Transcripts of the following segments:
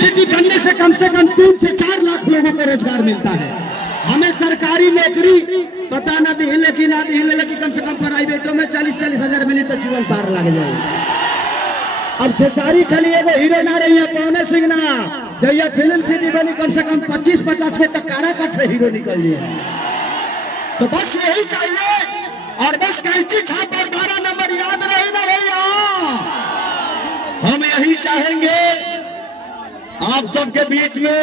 City बनने से कम 3 से 4 लाख लोगों को रोजगार मिलता है। हमें सरकारी नौकरी पता ना दी कि ना दी, लेकिन कम से कम प्राइवेटों में 40-40 हजार मिली तो जीवन पार लग जाए। अब खेसारी खाली एगो हीरो ना रही है, पवन सिंह ना, जैया फिल्म सिटी बनी कम से कम 25-50 को टकारा कट से हीरो निकल लिए। तो बस यही चाहिए, और बस कैसी छाप और 12 नंबर याद रहे ना भैया। हम यही चाहेंगे आप सबके बीच में,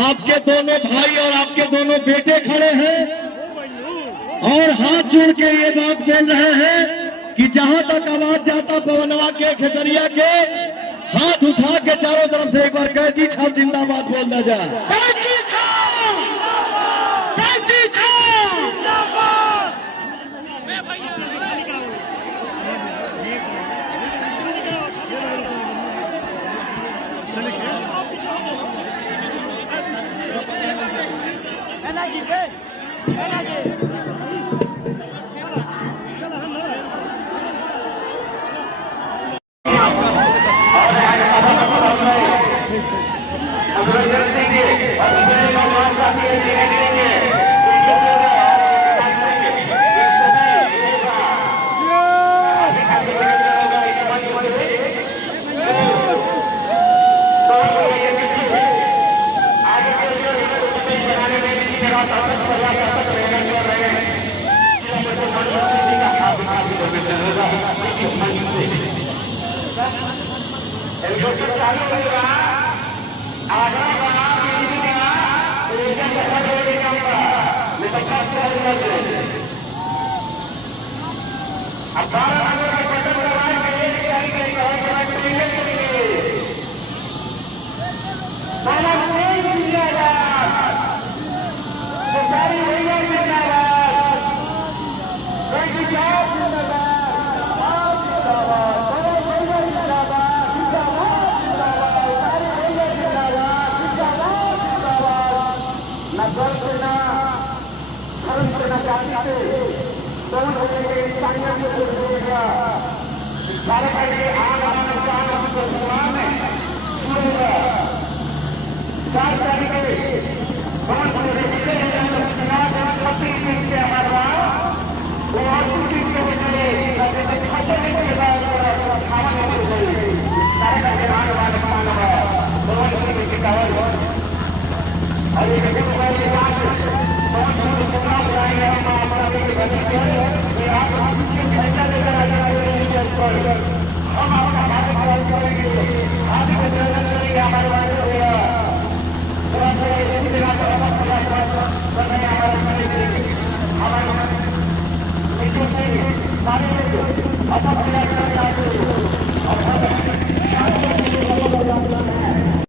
आपके दोनों भाई और आपके दोनों बेटे खड़े हैं और हाथ जोड़ के ये बात बोल रहे हैं कि जहां तक आवाज जाता पवनवा के, खेसरिया के, हाथ उठा के चारों तरफ से एक बार कैची छाप जिंदाबाद बोल दिया जाए। कैची छाप, कैची छाप जिंदाबाद। हमारे